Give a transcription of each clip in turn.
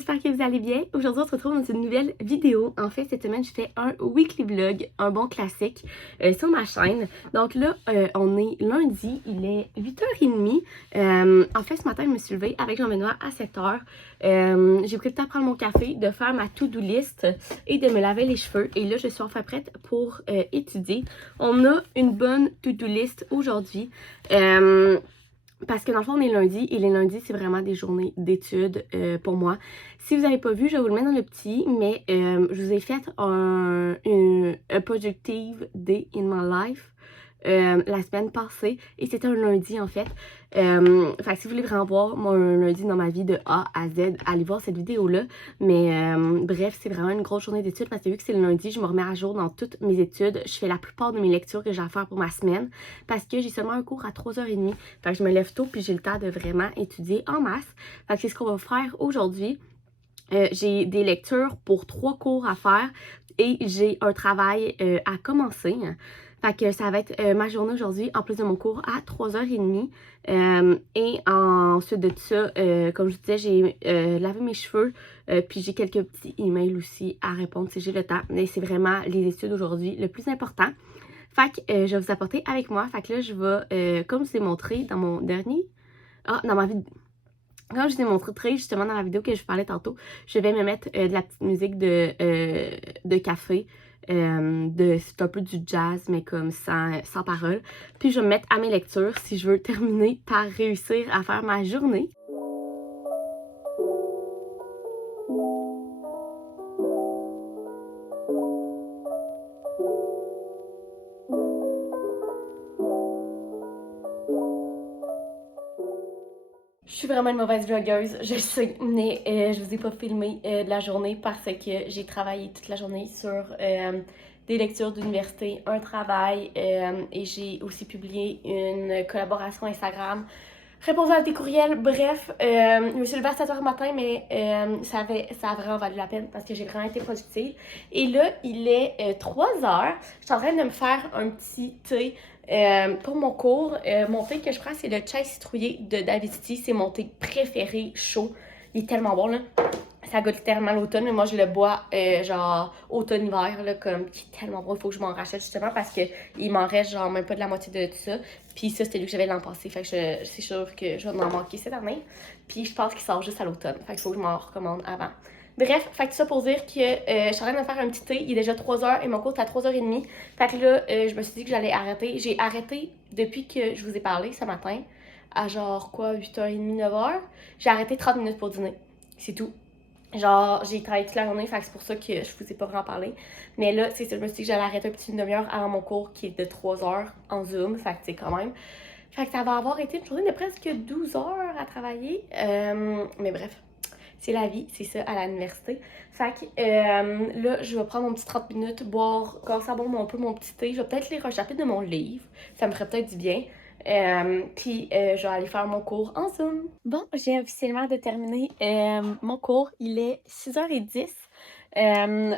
j'espère que vous allez bien. Aujourd'hui, on se retrouve dans une nouvelle vidéo. En fait, cette semaine, je fais un weekly vlog, un bon classique sur ma chaîne. Donc là, on est lundi, il est 8h30. En fait, ce matin, je me suis levée avec Jean-Benoît à 7h. J'ai pris le temps de prendre mon café, de faire ma to-do list et de me laver les cheveux. Et là, je suis enfin prête pour étudier. On a une bonne to-do list aujourd'hui. Parce que dans le fond, on est lundi et les lundis, c'est vraiment des journées d'études pour moi. Si vous n'avez pas vu, je vais vous le mettre dans le petit, mais je vous ai fait un productive day in my life la semaine passée et c'était un lundi en fait. Fait que si vous voulez vraiment voir mon lundi dans ma vie de A à Z, allez voir cette vidéo-là. Mais bref, c'est vraiment une grosse journée d'études parce que vu que c'est le lundi, je me remets à jour dans toutes mes études. Je fais la plupart de mes lectures que j'ai à faire pour ma semaine parce que j'ai seulement un cours à 3h30. Fait que je me lève tôt puis j'ai le temps de vraiment étudier en masse. Fait que c'est ce qu'on va faire aujourd'hui. J'ai des lectures pour 3 cours à faire et j'ai un travail à commencer. Fait que ça va être ma journée aujourd'hui en plus de mon cours à 3h30. Et ensuite de ça, comme je vous disais, j'ai lavé mes cheveux. Puis j'ai quelques petits emails aussi à répondre si j'ai le temps. Mais c'est vraiment les études aujourd'hui le plus important. Fait que je vais vous apporter avec moi. Fait que là, je vais, comme je vous ai montré dans mon dernier... dans ma vidéo... Comme je vous ai montré justement dans la vidéo que je vous parlais tantôt, je vais me mettre de la petite musique de café. C'est un peu du jazz, mais comme sans parole. Puis je vais me mettre à mes lectures si je veux terminer par réussir à faire ma journée. Je suis vraiment une mauvaise vloggeuse, je sais, mais je vous ai pas filmé de la journée parce que j'ai travaillé toute la journée sur des lectures d'université, un travail et j'ai aussi publié une collaboration Instagram. Réponse à tes courriels, bref, je me suis levée à 7h du matin, mais ça a vraiment valu la peine parce que j'ai vraiment été productive. Et là, il est 3h, je suis en train de me faire un petit thé pour mon cours. Mon thé que je prends, c'est le chai citrouillé de David Tea, c'est mon thé préféré chaud. Il est tellement bon, là. Ça goûte tellement l'automne, mais moi je le bois genre automne-hiver, là, comme qui est tellement bon. Il faut que je m'en rachète justement parce qu'il m'en reste genre même pas de la moitié de tout ça. Puis ça, c'était lui que j'avais l'an passé, fait que c'est sûr que je vais en manquer cette année. Puis je pense qu'il sort juste à l'automne, fait qu'il faut que je m'en recommande avant. Bref, fait que tout ça pour dire que je suis en train de me faire un petit thé, il est déjà 3h et mon cours est à 3h30. Fait que là, je me suis dit que j'allais arrêter. J'ai arrêté depuis que je vous ai parlé ce matin, à genre quoi, 8h30, 9h. J'ai arrêté 30 minutes pour dîner, c'est tout. Genre, j'ai travaillé toute la journée, fait que c'est pour ça que je vous ai pas vraiment parlé. Mais là, c'est ça, je me suis dit que j'allais arrêter un petit demi-heure avant mon cours qui est de 3h en Zoom, fait que c'est quand même. Fait que ça va avoir été une journée de presque 12 heures à travailler. Mais bref, c'est la vie, c'est ça à l'université. Fait que là, je vais prendre mon petit 30 minutes, boire, commencer à boire un peu mon petit thé. Je vais peut-être lire un chapitre de mon livre, ça me ferait peut-être du bien. Puis je vais aller faire mon cours en Zoom. Bon, j'ai officiellement de terminer mon cours. Il est 6h10.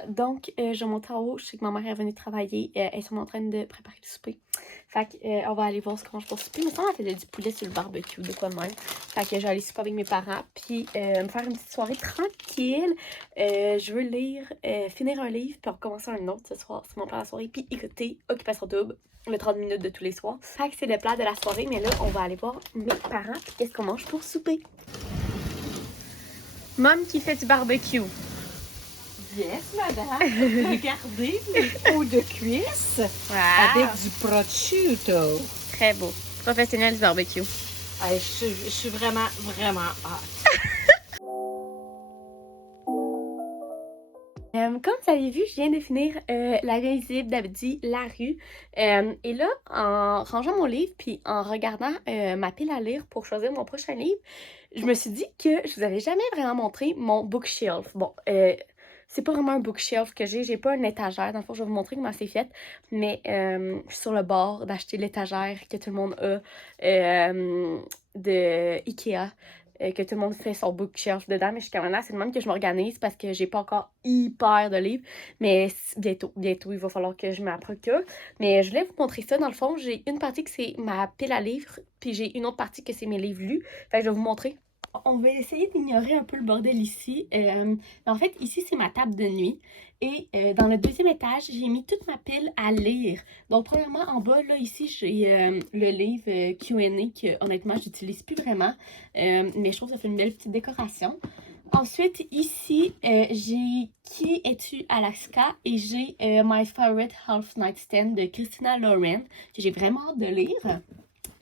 Donc, je monte en haut. Je sais que ma mère est venue travailler. Elle est sûrement en train de préparer le souper. Fait que, on va aller voir ce qu'on mange pour souper. Il me semble qu'elle faisait du poulet sur le barbecue, de quoi de même. Fait que je vais aller souper avec mes parents. Puis, me faire une petite soirée tranquille. Je veux lire, finir un livre. Puis, recommencer un autre ce soir. C'est mon plan de la soirée. Puis, écouter Occupation Double. Le 30 minutes de tous les soirs. Fait que c'est le plat de la soirée. Mais là, on va aller voir mes parents. Puis, qu'est-ce qu'on mange pour souper? Mom qui fait du barbecue. Yes, madame. Regardez les peaux de cuisse avec du prosciutto. Très beau. Professionnel du barbecue. Hey, je suis vraiment, vraiment hâte. Comme vous avez vu, je viens de finir La Vie invisible d'Abdi Larue. Et là, en rangeant mon livre, puis en regardant ma pile à lire pour choisir mon prochain livre, je me suis dit que je vous avais jamais vraiment montré mon bookshelf. Bon, c'est pas vraiment un bookshelf que j'ai pas une étagère. Dans le fond, je vais vous montrer comment c'est fait. Mais je suis sur le bord d'acheter l'étagère que tout le monde a de Ikea. Que tout le monde fait son bookshelf dedans, mais je suis quand même là, c'est le même que je m'organise parce que j'ai pas encore hyper de livres, mais bientôt, il va falloir que je me la procure. Mais je voulais vous montrer ça, dans le fond, j'ai une partie que c'est ma pile à livres, puis j'ai une autre partie que c'est mes livres lus, fait que je vais vous montrer On va essayer d'ignorer un peu le bordel ici. En fait, ici, c'est ma table de nuit. Et dans le deuxième étage, j'ai mis toute ma pile à lire. Donc, premièrement, en bas, là, ici, j'ai le livre Q&A que, honnêtement, j'utilise plus vraiment. Mais je trouve que ça fait une belle petite décoration. Ensuite, ici, j'ai Qui es-tu, Alaska? Et j'ai My Favorite Half Nightstand de Christina Lauren, que j'ai vraiment hâte de lire.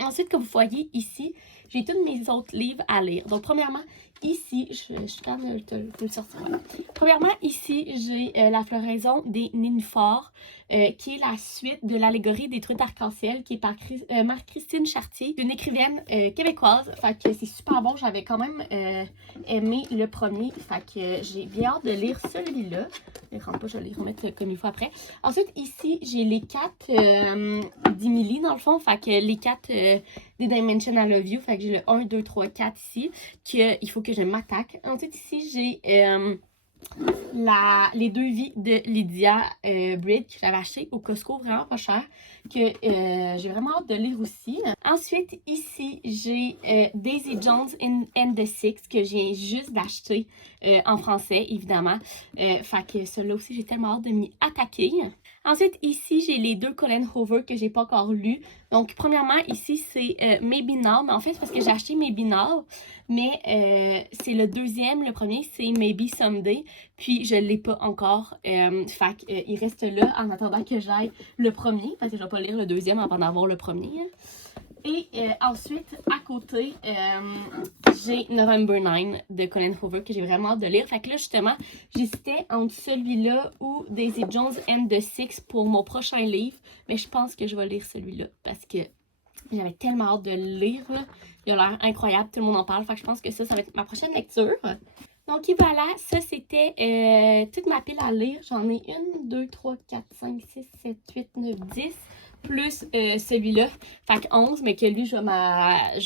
Ensuite, comme vous voyez ici, j'ai tous mes autres livres à lire. Donc, premièrement, ici, je suis capable de le sortir. Voilà. Premièrement, ici, j'ai La floraison des nénuphars, qui est la suite de l'allégorie des trucs arc-en-ciel, qui est par Marie-Christine Chartier, une écrivaine québécoise. Fait que c'est super bon. J'avais quand même aimé le premier. Fait que j'ai bien hâte de lire celui-là. Je vais les remettre comme il faut après. Ensuite, ici, j'ai les 4 d'Emily, dans le fond. Fait que les 4 des Dimensions I Love You. Fait que j'ai le 1, 2, 3, 4 ici. Il faut que je m'attaque. Ensuite, ici, j'ai les 2 vies de Lydia Breed que j'avais acheté au Costco, vraiment pas cher, que j'ai vraiment hâte de lire aussi. Ensuite, ici, j'ai Daisy Jones and the Six que j'ai juste d'acheter en français, évidemment. Fait que celui-là aussi, j'ai tellement hâte de m'y attaquer. Ensuite, ici, j'ai les 2 Colin Hoover que j'ai pas encore lus. Donc, premièrement, ici, c'est Maybe Now. Mais en fait, c'est parce que j'ai acheté Maybe Now. Mais c'est le deuxième. Le premier, c'est Maybe Someday. Puis, je l'ai pas encore. Fait qu'il reste là en attendant que j'aille le premier. Parce que je vais pas lire le deuxième avant d'avoir le premier. Et ensuite, à côté, j'ai November 9 de Colin Hoover que j'ai vraiment hâte de lire. Fait que là, justement, j'hésitais entre celui-là ou Daisy Jones and the Six pour mon prochain livre. Mais je pense que je vais lire celui-là parce que j'avais tellement hâte de le lire. Là. Il a l'air incroyable, tout le monde en parle. Fait que je pense que ça va être ma prochaine lecture. Donc, et voilà, ça c'était toute ma pile à lire. J'en ai 1, 2, 3, 4, 5, 6, 7, 8, 9, 10. Plus celui-là, fait que 11, mais que lui, je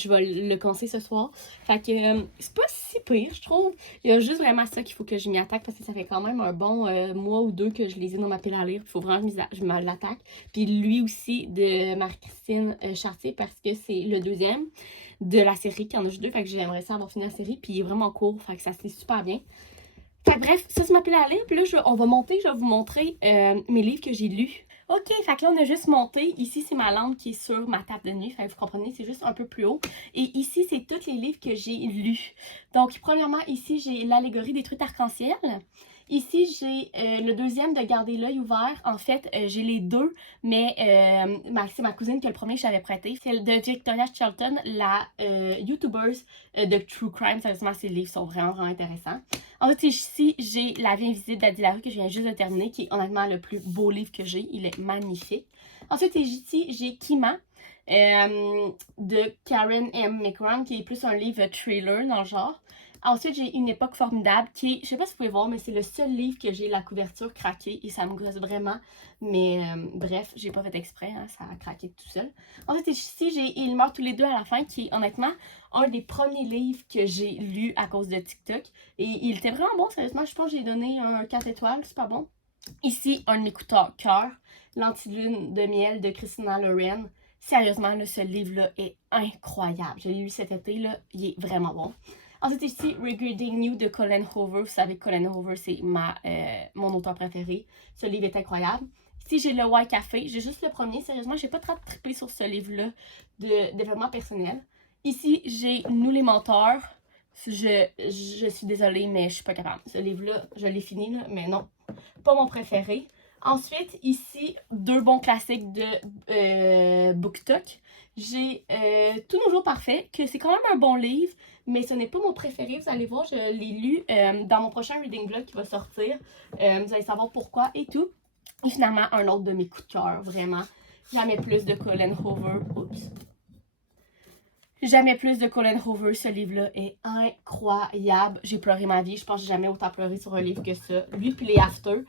vais le conseiller ce soir. Fait que c'est pas si pire, je trouve. Il y a juste vraiment ça qu'il faut que je m'y attaque parce que ça fait quand même un bon mois ou 2 que je les ai dans ma pile à lire. Il faut vraiment que je me l'attaque. Puis lui aussi, de Marie-Christine Chartier, parce que c'est le deuxième de la série, qui en a juste 2. Fait que j'aimerais ça avoir fini la série. Puis il est vraiment court, fait que ça se lit super bien. Fait que bref, ça c'est ma pile à lire. Puis là, on va monter, je vais vous montrer mes livres que j'ai lus. Ok, fait que là on a juste monté. Ici c'est ma lampe qui est sur ma table de nuit. Fait que vous comprenez, c'est juste un peu plus haut. Et ici c'est tous les livres que j'ai lus. Donc premièrement ici j'ai l'allégorie des trucs arc-en-ciel. Ici j'ai le deuxième de Garder l'œil ouvert. En fait j'ai les deux, mais c'est ma cousine qui a le premier que j'avais prêté. C'est de Victoria Shelton, la YouTuber de True Crime. Sérieusement, ces livres sont vraiment, vraiment intéressants. Ensuite, ici, j'ai La vie invisible d'Adi Larue que je viens juste de terminer, qui est honnêtement le plus beau livre que j'ai. Il est magnifique. Ensuite, ici, j'ai Kima de Karen M. McCrum, qui est plus un livre thriller dans le genre. Ensuite, j'ai Une époque formidable, qui est, je sais pas si vous pouvez voir, mais c'est le seul livre que j'ai la couverture craquée et ça me gosse vraiment. Mais bref, j'ai pas fait exprès, hein, ça a craqué tout seul. Ensuite, ici, j'ai Ils meurent tous les deux à la fin, qui est honnêtement un des premiers livres que j'ai lu à cause de TikTok. Et il était vraiment bon, sérieusement, je pense que j'ai donné un 4 étoiles, c'est pas bon. Ici, un de mes coups de cœur, L'Antilune de miel de Christina Lauren. Sérieusement, là, ce livre-là est incroyable. Je l'ai lu cet été, là, il est vraiment bon. Ensuite, ici, Regretting You de Colin Hoover. Vous savez que Colin Hoover, c'est mon auteur préféré. Ce livre est incroyable. Ici, j'ai le White Café. J'ai juste le premier. Sérieusement, j'ai pas trop trippé sur ce livre-là de développement personnel. Ici, j'ai Nous les menteurs. Je suis désolée, mais je suis pas capable. Ce livre-là, je l'ai fini, là, mais non, pas mon préféré. Ensuite, ici, 2 bons classiques de BookTok. J'ai Tous nos jours parfaits, que c'est quand même un bon livre, mais ce n'est pas mon préféré. Vous allez voir, je l'ai lu dans mon prochain reading vlog qui va sortir. Vous allez savoir pourquoi et tout. Et finalement, un autre de mes coups de cœur, vraiment. Jamais plus de Colin Hoover. Oups. Jamais plus de Colin Hoover. Ce livre-là est incroyable. J'ai pleuré ma vie. Je pense que j'ai jamais autant pleuré sur un livre que ça. Lui puis les After.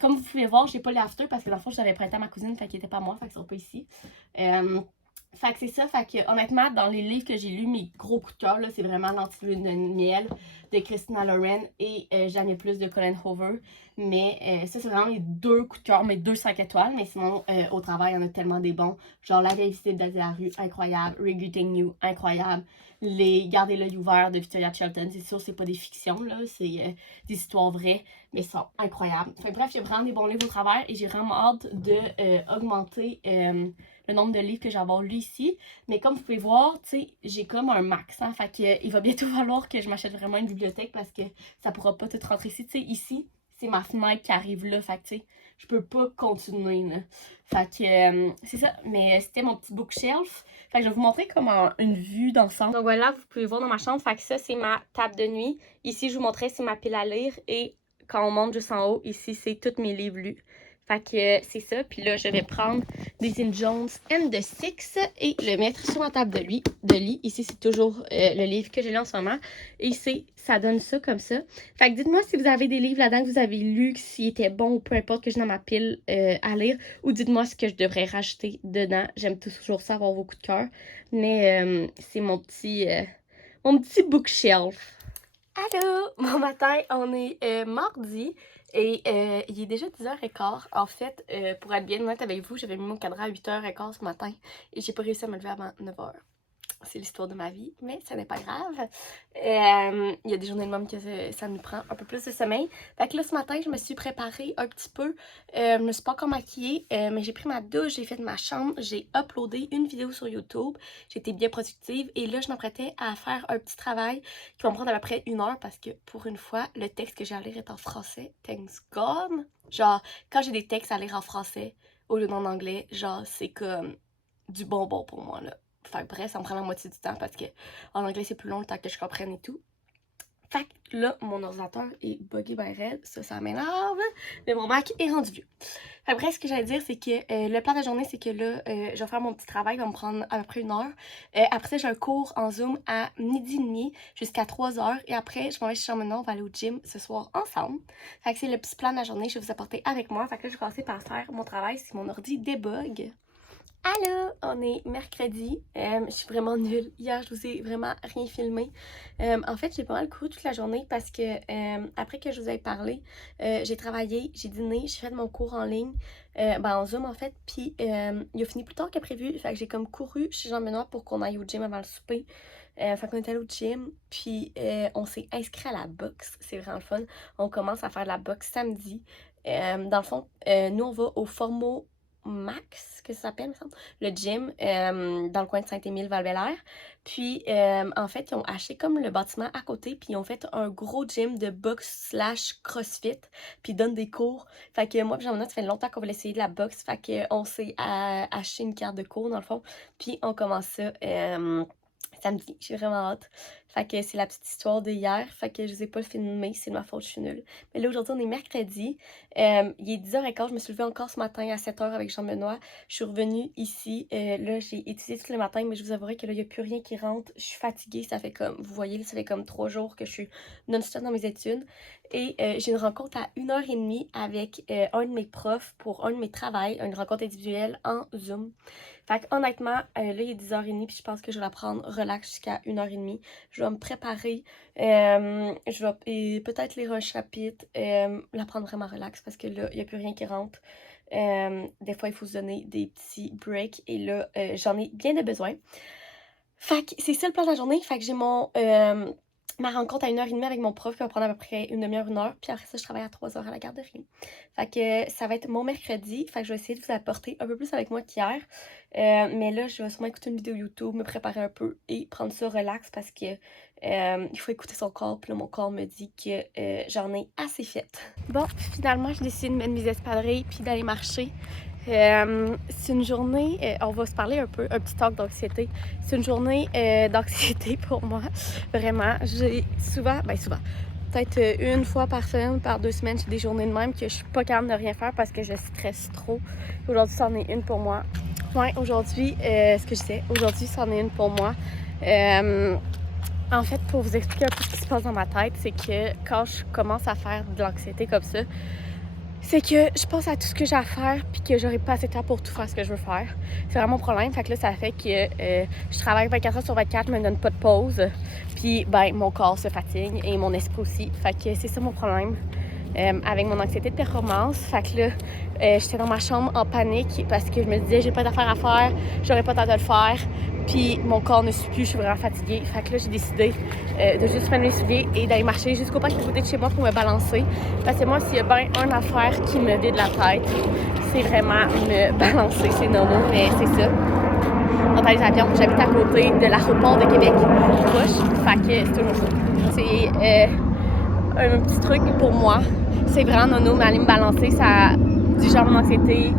Comme vous pouvez voir, j'ai pas les After parce que dans le fond, je l'avais prêté à ma cousine, fait qu'il était pas moi, fait qu'ils sont pas ici. Fait que c'est ça, fait que honnêtement, dans les livres que j'ai lus, mes gros coups de cœur, c'est vraiment L'Antilune de miel. de Christina Lauren et Jamais plus de Colin Hoover. Mais ça, c'est vraiment mes 2 coups de cœur, mes 2 5 étoiles. Mais sinon, au travail, il y en a tellement des bons. Genre La vieille visite de la rue, incroyable. Regretting You, incroyable. Les Garder l'œil ouvert de Victoria Shelton, c'est sûr, c'est pas des fictions, là. C'est des histoires vraies, mais sont incroyables. Enfin bref, il y a vraiment des bons livres au travers et j'ai vraiment hâte de augmenter le nombre de livres que j'ai avoir lu ici. Mais comme vous pouvez voir, tu sais, j'ai comme un max. Hein, fait que il va bientôt falloir que je m'achète vraiment une bibliothèque parce que ça pourra pas tout rentrer ici. Tu sais, ici, c'est ma fenêtre qui arrive là. Fait que, tu sais, je peux pas continuer, là. Fait que, c'est ça. Mais c'était mon petit bookshelf. Fait que je vais vous montrer comment une vue d'ensemble. Donc voilà, vous pouvez voir dans ma chambre. Fait que ça, c'est ma table de nuit. Ici, je vous montrais, c'est ma pile à lire. Et quand on monte juste en haut, ici, c'est tous mes livres lus. Fait que c'est ça. Puis là, je vais prendre des In Jones and the Six et le mettre sur ma table de lit. Ici, c'est toujours le livre que j'ai lu en ce moment. Et ça donne ça comme ça. Fait que dites-moi si vous avez des livres là-dedans que vous avez lus, s'ils étaient bons ou peu importe que j'ai dans ma pile à lire. Ou dites-moi ce que je devrais rajouter dedans. J'aime toujours ça, avoir vos coups de cœur. Mais c'est mon petit bookshelf. Allô! Bon matin, on est mardi. Et il est déjà 10h15. En fait, pour être bien honnête avec vous, j'avais mis mon cadran à 8h15 ce matin et j'ai pas réussi à me lever avant 9h. C'est l'histoire de ma vie, mais ça n'est pas grave. Il y a des journées de même que ça nous prend un peu plus de sommeil. Fait que là, ce matin, je me suis préparée un petit peu. Je me suis pas encore maquillée, mais j'ai pris ma douche, j'ai fait ma chambre, j'ai uploadé une vidéo sur YouTube. J'ai été bien productive et là, je m'apprêtais à faire un petit travail qui va me prendre à peu près 1 heure parce que pour une fois, le texte que j'ai à lire est en français. Thanks God! Genre, quand j'ai des textes à lire en français au lieu d'en anglais, genre, c'est comme du bonbon pour moi, là. Fait que bref, ça me prend la moitié du temps parce que en anglais, c'est plus long le temps que je comprenne et tout. Fait que là, mon ordinateur est buggé ben raide. Ça m'énerve. Mais mon Mac est rendu vieux. Fait que bref, ce que j'allais dire, c'est que le plan de la journée, c'est que là, je vais faire mon petit travail. Il va me prendre à peu près 1 heure. Après ça, j'ai un cours en Zoom à 12h30 jusqu'à 3h. Et après, je m'en vais chez Chamonix. On va aller au gym ce soir ensemble. Fait que c'est le petit plan de la journée que je vais vous apporter avec moi. Fait que là, je vais commencer par faire mon travail si mon ordi débug. Allô, on est mercredi. Je suis vraiment nulle. Hier, je vous ai vraiment rien filmé. En fait, j'ai pas mal couru toute la journée parce que après que je vous ai parlé, j'ai travaillé, j'ai dîné, j'ai fait mon cours en ligne, en Zoom en fait. Puis il a fini plus tard que prévu. Fait que j'ai comme couru chez Jean-Benoît pour qu'on aille au gym avant le souper. Fait qu'on est allé au gym, puis on s'est inscrit à la boxe. C'est vraiment le fun. On commence à faire de la boxe samedi. Dans le fond, nous on va au Formo Max, que ça s'appelle, me semble, le gym dans le coin de Saint-Émile-Val-Bélair. Puis, en fait, ils ont acheté comme le bâtiment à côté, puis ils ont fait un gros gym de boxe / crossfit, puis ils donnent des cours. Fait que moi, Jean-Benoît, ça fait longtemps qu'on voulait essayer de la boxe, fait qu'on s'est acheté une carte de cours, dans le fond, puis on commence ça samedi. J'ai vraiment hâte. Fait que c'est la petite histoire de hier. Fait que je vous ai pas filmé, c'est de ma faute, je suis nulle. Mais là, aujourd'hui, on est mercredi. Il est 10h15. Je me suis levée encore ce matin à 7h avec Jean-Benoît. Je suis revenue ici. Là, j'ai étudié tout le matin, mais je vous avouerai que là, il n'y a plus rien qui rentre. Je suis fatiguée. Ça fait comme, vous voyez, ça fait comme 3 jours que je suis non-stop dans mes études. Et j'ai une rencontre à 1h30 avec un de mes profs pour un de mes travails, une rencontre individuelle en Zoom. Fait que honnêtement, là, il est 10h30 puis je pense que je vais la prendre relax jusqu'à 1h30. Je vais me préparer. Je vais peut-être lire un chapitre. La prendre vraiment relax parce que là, il n'y a plus rien qui rentre. Des fois, il faut se donner des petits breaks. Et là, j'en ai bien de besoin. Fait que c'est ça le plan de la journée. Fait que j'ai ma rencontre à 1h30 avec mon prof qui va prendre à peu près 1 demi-heure, 1 heure. Puis après ça, je travaille à 3h à la garderie. Fait que ça va être mon mercredi. Fait que je vais essayer de vous apporter un peu plus avec moi qu'hier. Mais là, je vais sûrement écouter une vidéo YouTube, me préparer un peu et prendre ça relax parce que il faut écouter son corps. Puis là, mon corps me dit que j'en ai assez fait. Bon, finalement, j'ai décidé de mettre mes espadrilles puis d'aller marcher. C'est une journée, on va se parler un peu, un petit talk d'anxiété. C'est une journée d'anxiété pour moi, vraiment. J'ai souvent, peut-être 1 fois par semaine, par 2 semaines, j'ai des journées de même que je suis pas capable de rien faire parce que je stresse trop. Aujourd'hui, c'en est une pour moi. Ouais, aujourd'hui, ce que je sais, aujourd'hui, c'en est une pour moi. En fait, pour vous expliquer un peu ce qui se passe dans ma tête, c'est que quand je commence à faire de l'anxiété comme ça, c'est que je pense à tout ce que j'ai à faire puis que j'aurai pas assez de temps pour tout faire ce que je veux faire. C'est vraiment mon problème. Fait que là, ça fait que je travaille 24 heures sur 24, je me donne pas de pause. Puis, ben, mon corps se fatigue et mon esprit aussi. Fait que c'est ça mon problème. Avec mon anxiété de performance. Fait que là, j'étais dans ma chambre en panique parce que je me disais, j'ai pas d'affaires à faire, j'aurais pas le temps de le faire. Puis mon corps ne suit plus, je suis vraiment fatiguée. Fait que là, j'ai décidé de juste prendre mes souliers et d'aller marcher jusqu'au parc à côté de chez moi pour me balancer. Parce que moi, s'il y a bien une affaire qui me vide la tête, c'est vraiment me balancer. C'est normal, mais c'est ça. Dans les avions, j'habite à côté de l'aéroport de Québec, proche. Fait que c'est toujours ça. C'est un petit truc pour moi. C'est vraiment nono, mais aller me balancer, ça digère mon anxiété.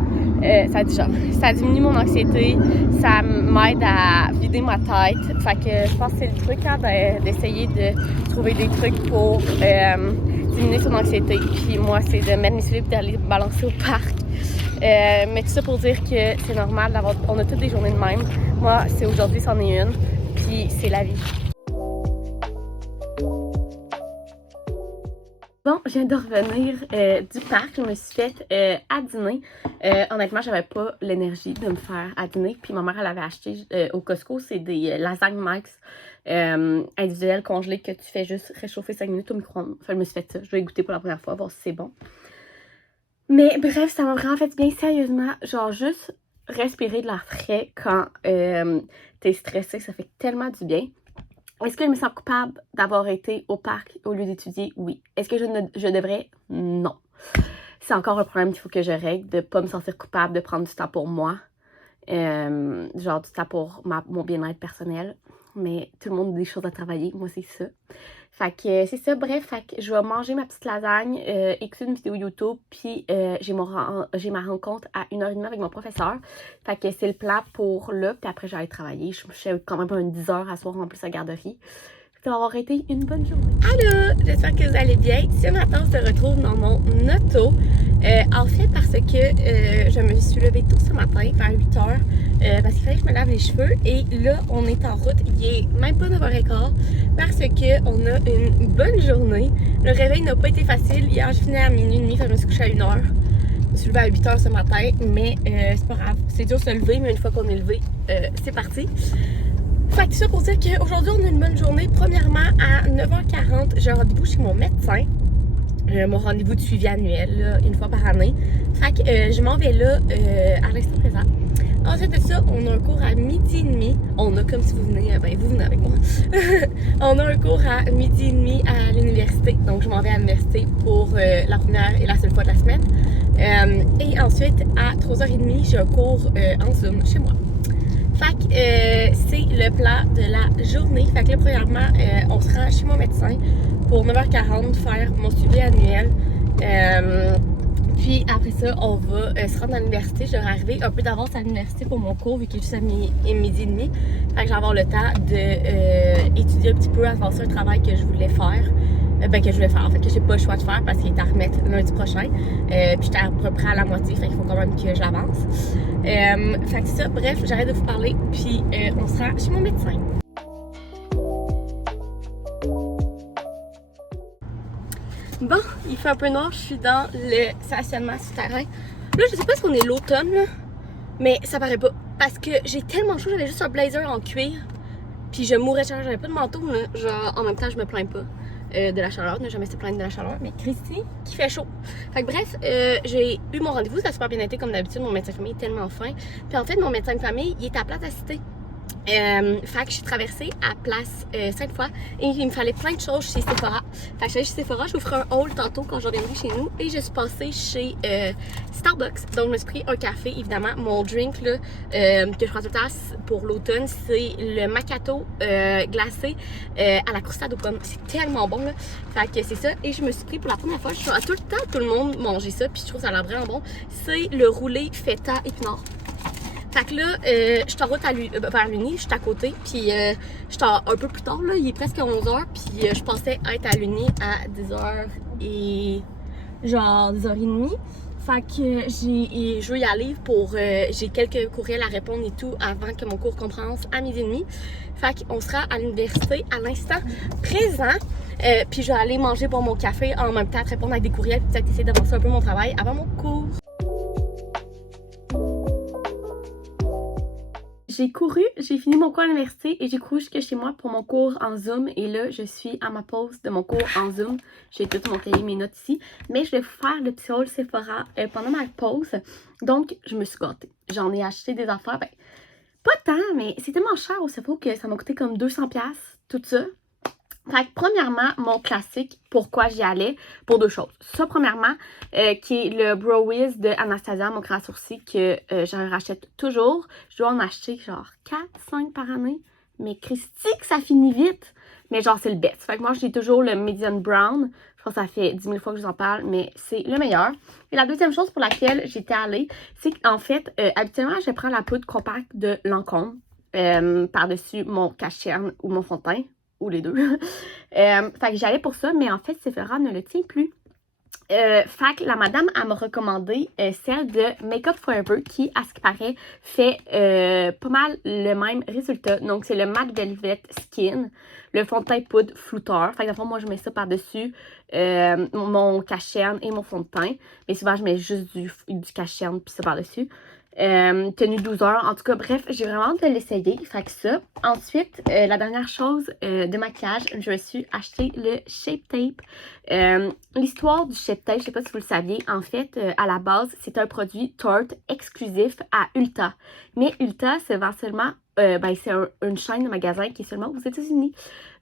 Ça diminue mon anxiété, ça m'aide à vider ma tête. Fait que je pense que c'est le truc d'essayer de trouver des trucs pour diminuer son anxiété. Puis moi, c'est de mettre mes souliers et d'aller me balancer au parc. Mais tout ça pour dire que c'est normal d'avoir. On a toutes des journées de même. Moi, c'est aujourd'hui, c'en est une. Puis c'est la vie. Bon, je viens de revenir du parc. Je me suis faite à dîner. Honnêtement, j'avais pas l'énergie de me faire à dîner. Puis ma mère, elle avait acheté au Costco, c'est des lasagnes Max individuelles congelées que tu fais juste réchauffer 5 minutes au micro-ondes. Enfin, je me suis fait ça. Je vais goûter pour la première fois, voir si c'est bon. Mais bref, ça m'a vraiment fait bien sérieusement. Genre, juste respirer de l'air frais quand t'es stressé, ça fait tellement du bien. Est-ce que je me sens coupable d'avoir été au parc au lieu d'étudier? Oui. Est-ce que je devrais? Non. C'est encore un problème qu'il faut que je règle, de ne pas me sentir coupable, de prendre du temps pour moi. Genre du temps pour mon bien-être personnel. Mais tout le monde a des choses à travailler. Moi, c'est ça. Fait que c'est ça. Bref, fait que je vais manger ma petite lasagne, écouter une vidéo YouTube, puis j'ai ma rencontre à 1h30 avec mon professeur. Fait que c'est le plan pour là, puis après j'allais travailler. Je suis quand même un 10 heures à soir en plus à garderie. Ça va avoir été une bonne journée. Allô! J'espère que vous allez bien. Ce matin, on se retrouve dans mon auto. En fait, parce que je me suis levée tôt ce matin, vers 8h, parce qu'il fallait que je me lave les cheveux. Et là, on est en route. Il est même pas 9h15 parce qu'on a une bonne journée. Le réveil n'a pas été facile. Hier, je finis à minuit et demi, je me suis couchée à 1h. Je me suis levée à 8h ce matin, mais c'est pas grave. C'est dur de se lever, mais une fois qu'on est levé, c'est parti. Fait que ça pour dire qu'aujourd'hui, on a une bonne journée. Premièrement, à 9h40, j'ai un rendez-vous chez mon médecin. Mon rendez-vous de suivi annuel, là, une fois par année. Fait que je m'en vais là à l'instant présent. Ensuite de ça, on a un cours à 12h30. On a comme si vous venez, vous venez avec moi. On a un cours à 12h30 à l'université. Donc, je m'en vais à l'université pour la première et la seule fois de la semaine. Et ensuite, à 3h30, j'ai un cours en Zoom chez moi. Fait que c'est le plan de la journée. Fait que là, premièrement, on se rend chez mon médecin pour 9h40 faire mon suivi annuel. Puis après ça, on va se rendre à l'université. Je devrais arriver un peu d'avance à l'université pour mon cours, vu qu'il est juste à midi et demi. Fait que je vais avoir le temps d'étudier un petit peu avant ça, un travail que je voulais faire. En fait, que j'ai pas le choix de faire parce qu'il est à remettre lundi prochain. Puis j'étais à peu près à la moitié, fait qu'il faut quand même que je l'avance. Fait que c'est ça, bref, j'arrête de vous parler, puis on se rend chez mon médecin. Bon, il fait un peu noir, je suis dans le stationnement souterrain. Là, je sais pas si on est l'automne, là, mais ça paraît pas. Parce que j'ai tellement chaud, j'avais juste un blazer en cuir, puis je mourrais de chaleur, j'avais pas de manteau, là. Genre, en même temps, je me plains pas. De la chaleur, ne jamais se plaindre de la chaleur, mais Christy qui fait chaud. Fait que bref, j'ai eu mon rendez-vous, ça a super bien été comme d'habitude, mon médecin de famille est tellement fin. Puis en fait, mon médecin de famille, il est à Place de la Cité. Fait que j'ai traversé à Place 5 fois et il me fallait plein de choses chez Sephora. Fait que je suis allée chez Sephora, je vous ferai un haul tantôt quand je reviendrai chez nous. Et je suis passée chez Starbucks. Donc je me suis pris un café, évidemment. Mon drink là, que je prends tout le temps pour l'automne, c'est le macchiato glacé à la croustade aux pommes. C'est tellement bon là. Fait que c'est ça. Et je me suis pris pour la première fois, je vois tout le temps tout le monde manger ça, puis je trouve ça a l'air vraiment bon. C'est le roulé feta épinard. Fait que là, je suis en route vers l'Uni, je suis à côté, puis je suis un peu plus tard, là, il est presque 11h, puis je pensais être à l'Uni à 10h et genre 10h30. Fait que je veux y aller pour, j'ai quelques courriels à répondre et tout avant que mon cours commence à 12h30. Fait qu'on sera à l'université à l'instant présent. Puis je vais aller manger pour mon café en même temps, répondre à des courriels, puis peut-être essayer d'avancer un peu mon travail avant mon cours. J'ai couru, j'ai fini mon cours à l'université et j'ai couru jusque chez moi pour mon cours en Zoom. Et là, je suis à ma pause de mon cours en Zoom. J'ai tout mon cahier, mes notes ici. Mais je vais vous faire le petit haul Sephora pendant ma pause. Donc, je me suis gâtée. J'en ai acheté des affaires. Ben, pas tant, mais c'est tellement cher au Sephora que ça m'a coûté comme 200$, tout ça. Fait que premièrement, mon classique, pourquoi j'y allais, pour deux choses. Ça, premièrement, qui est le Brow Wiz de Anastasia, mon crayon à sourcils, que je rachète toujours. Je dois en acheter genre 4-5 par année. Mais Christy, que ça finit vite. Mais genre, c'est le best. Fait que moi, j'ai toujours le Medium Brown. Je pense que ça fait 10 000 fois que je vous en parle, mais c'est le meilleur. Et la deuxième chose pour laquelle j'étais allée, c'est qu'en fait, habituellement, je prends la poudre compacte de Lancôme par-dessus mon cache-cerne ou mon fond de teint. Ou les deux. Fait que j'allais pour ça, mais en fait, Sephora ne le tient plus. Fait que la madame, elle m'a recommandé celle de Makeup Forever qui, à ce qui paraît, fait pas mal le même résultat. Donc, c'est le Matte Velvet Skin, le fond de teint poudre flouteur. Fait que, dans moi, je mets ça par-dessus mon cache-cerne et mon fond de teint. Mais souvent, je mets juste du cache-cerne puis ça par-dessus. Tenue 12 heures. En tout cas, bref, j'ai vraiment hâte de l'essayer. Fait que ça. Ensuite, la dernière chose de maquillage, je me suis acheté le Shape Tape. L'histoire du Shape Tape, je sais pas si vous le saviez, en fait, à la base, c'est un produit Tarte exclusif à Ulta. Mais Ulta se vend seulement, c'est une chaîne de magasins qui est seulement aux États-Unis.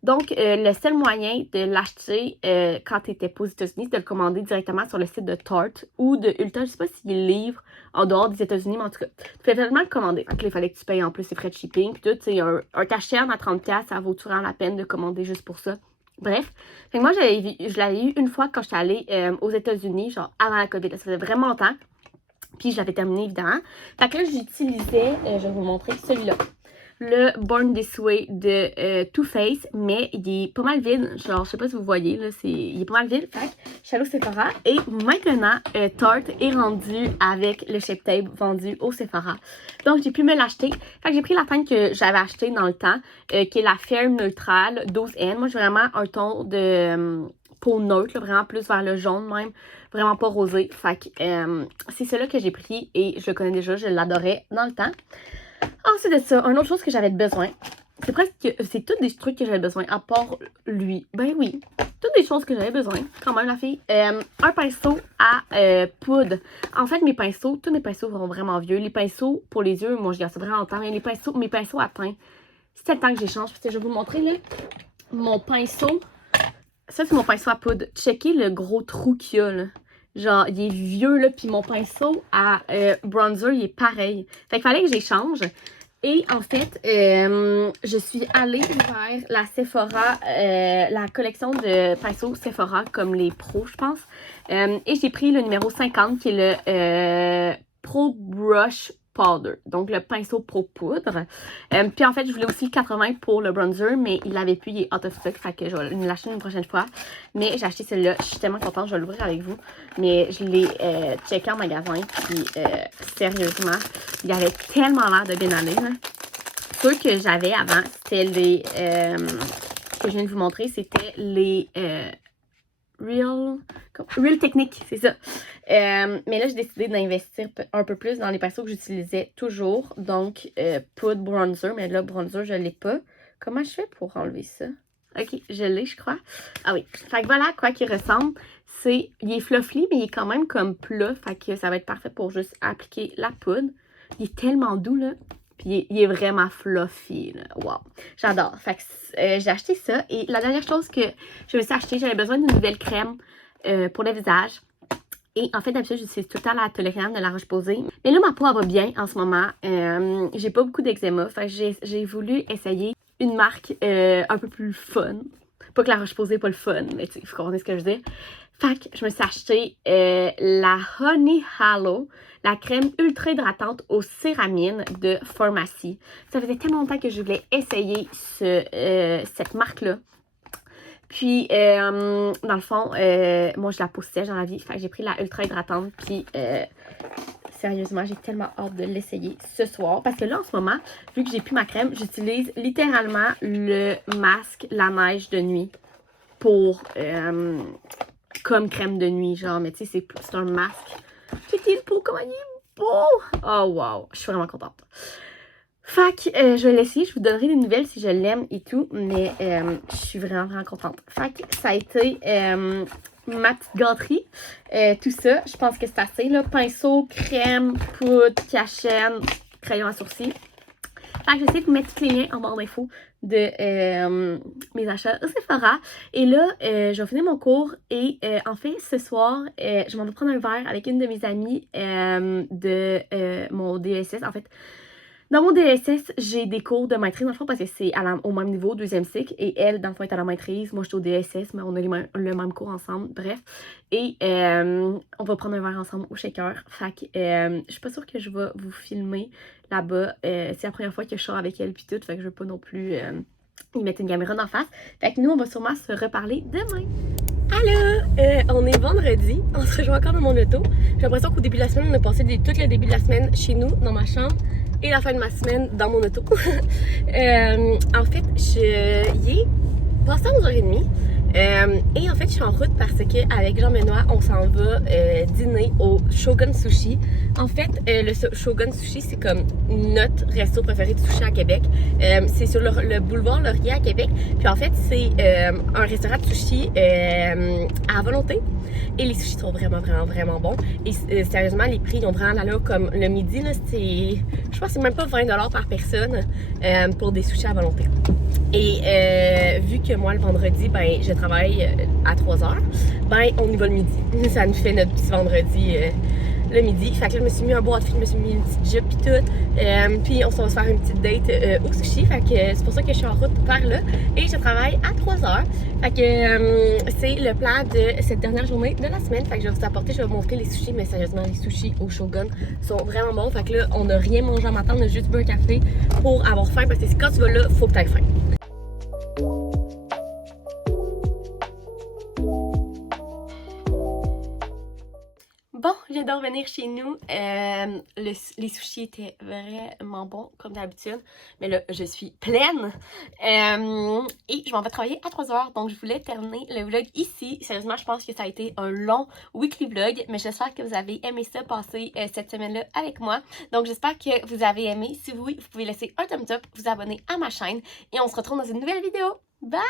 Donc, le seul moyen de l'acheter quand tu n'étais pas aux États-Unis, c'est de le commander directement sur le site de Tarte ou de Ulta. Je sais pas s'ils livrent en dehors des États-Unis, mais en tout cas, tu peux tellement le commander. Donc, il fallait que tu payes en plus les frais de shipping. Puis tout, tu sais, un cache-cerne à 30$, ça vaut toujours la peine de commander juste pour ça. Bref, fait que moi, je l'avais eu une fois quand j'étais allée aux États-Unis, genre avant la COVID. Ça faisait vraiment longtemps. Puis je l'avais terminé, évidemment. Fait que là, j'utilisais, je vais vous montrer celui-là. Le Born This Way de Too Faced, mais il est pas mal vide. Genre, je sais pas si vous voyez, là, il est pas mal vide. Fait que je suis allée au Sephora et maintenant, Tarte est rendu avec le Shape Tape vendu au Sephora. Donc, j'ai pu me l'acheter. Fait que j'ai pris la teinte que j'avais achetée dans le temps, qui est la Fair Neutrale 12N. Moi, j'ai vraiment un ton de peau neutre, là, vraiment plus vers le jaune même. Vraiment pas rosé. Fait que c'est celui-là que j'ai pris et je le connais déjà, je l'adorais dans le temps. Ensuite de ça, une autre chose que j'avais besoin, c'est tous des trucs que j'avais besoin, à part lui. Ben oui, toutes des choses que j'avais besoin, quand même la fille. Un pinceau à poudre. En fait, tous mes pinceaux vont vraiment vieux. Les pinceaux pour les yeux, moi je garde ça vraiment longtemps, mais mes pinceaux à teint, c'est le temps que j'échange. Parce que je vais vous montrer là, mon pinceau. Ça c'est mon pinceau à poudre. Checkez le gros trou qu'il y a là. Genre, il est vieux, là, puis mon pinceau à bronzer, il est pareil. Fait qu'il fallait que j'échange. Et en fait, je suis allée vers la Sephora, la collection de pinceaux Sephora, comme les pros, je pense. Et j'ai pris le numéro 50, qui est le Pro Brush Powder, donc le pinceau pro poudre. Puis en fait, je voulais aussi le 80 pour le bronzer, mais il l'avait plus, il est out of stock, fait que je vais l'acheter une prochaine fois. Mais j'ai acheté celui-là, je suis tellement contente, je vais l'ouvrir avec vous. Mais je l'ai checké en magasin, puis sérieusement, il avait tellement l'air de bien aller. Là. Ceux que j'avais avant, c'était les que je viens de vous montrer, c'était les Real Technique, c'est ça. Mais là, j'ai décidé d'investir un peu plus dans les pinceaux que j'utilisais toujours. Donc, poudre, bronzer. Mais là, bronzer, je l'ai pas. Comment je fais pour enlever ça? Ok, je l'ai, je crois. Ah oui. Fait que voilà à quoi qu'il ressemble. Il est fluffy, mais il est quand même comme plat. Fait que ça va être parfait pour juste appliquer la poudre. Il est tellement doux, là. Puis il est vraiment fluffy, là. Wow. J'adore. Fait que j'ai acheté ça. Et la dernière chose que je me suis acheté, j'avais besoin d'une nouvelle crème pour le visage. Et en fait, d'habitude, j'utilise tout le temps la tolérante de La Roche-Posay. Mais là, ma peau, elle va bien en ce moment. J'ai pas beaucoup d'eczéma. Fait que j'ai voulu essayer une marque un peu plus fun. Pas que La Roche-Posay, pas le fun, mais tu sais, il faut comprendre ce que je veux dire. Fait que je me suis acheté la Honey Halo, la crème ultra hydratante aux céramines de Pharmacy. Ça faisait tellement longtemps que je voulais essayer cette marque-là. Puis, dans le fond, moi, je la peau sèche dans la vie. Fait que j'ai pris la ultra hydratante. Puis, sérieusement, j'ai tellement hâte de l'essayer ce soir. Parce que là, en ce moment, vu que j'ai plus ma crème, j'utilise littéralement le masque La Neige de nuit pour comme crème de nuit, genre, mais tu sais, c'est un masque. Checkez le pot, comment il est beau! Oh wow, je suis vraiment contente. Fait que je vais l'essayer, je vous donnerai des nouvelles si je l'aime et tout, mais je suis vraiment contente. Fait que ça a été ma petite gâterie, tout ça, je pense que c'est assez, là, pinceau, crème, poudre, cachenne, crayon à sourcils. Fait que j'essaie de vous mettre tous les liens en barre d'infos de mes achats au Sephora. Et là, je vais finir mon cours et en fait, ce soir, je m'en vais prendre un verre avec une de mes amies de mon DSS. En fait, dans mon DSS, j'ai des cours de maîtrise, dans le fond, parce que c'est au même niveau, deuxième cycle, et elle, dans le fond, est à la maîtrise. Moi, je suis au DSS, mais on a le même cours ensemble, bref. Et on va prendre un verre ensemble au shaker. Fait que je suis pas sûre que je vais vous filmer là-bas. C'est la première fois que je sors avec elle, puis tout, fait que je veux pas non plus y mettre une caméra d'en face. Fait que nous, on va sûrement se reparler demain. Allô! On est vendredi, on se rejoint encore dans mon auto. J'ai l'impression qu'au début de la semaine, on a passé tout le début de la semaine chez nous, dans ma chambre, et la fin de ma semaine dans mon auto. En fait, il est passé à 11h30. Et en fait, je suis en route parce qu'avec Jean-Benoît, on s'en va dîner au Shogun Sushi. En fait, le Shogun Sushi, c'est comme notre resto préféré de sushi à Québec. C'est sur le boulevard Laurier à Québec. Puis en fait, c'est un restaurant de sushi à volonté. Et les sushis sont vraiment bons. Et sérieusement, les prix, ils ont vraiment l'allure comme le midi, là, je pense que c'est même pas 20$ par personne pour des sushis à volonté. Et vu que moi, le vendredi, ben, je travaille à 3h, ben, on y va le midi. Ça nous fait notre petit vendredi le midi. Fait que là, je me suis mis un beau outfit, je me suis mis une petite jupe pis tout. Puis on va se faire une petite date au sushi. Fait que c'est pour ça que je suis en route vers là. Et je travaille à 3h. Fait que c'est le plan de cette dernière journée de la semaine. Fait que je vais vous apporter, je vais vous montrer les sushis. Mais sérieusement, les sushis au Shogun sont vraiment bons. Fait que là, on n'a rien mangé à matin, on a juste bu un café pour avoir faim. Parce que quand tu vas là, faut que tu aies faim. Bon, je viens de revenir chez nous. Les sushis étaient vraiment bons, comme d'habitude. Mais là, je suis pleine. Et je m'en vais travailler à 3h. Donc, je voulais terminer le vlog ici. Sérieusement, je pense que ça a été un long weekly vlog. Mais j'espère que vous avez aimé ça, passer cette semaine-là avec moi. Donc, j'espère que vous avez aimé. Si oui, vous pouvez laisser un thumbs up, vous abonner à ma chaîne. Et on se retrouve dans une nouvelle vidéo. Bye!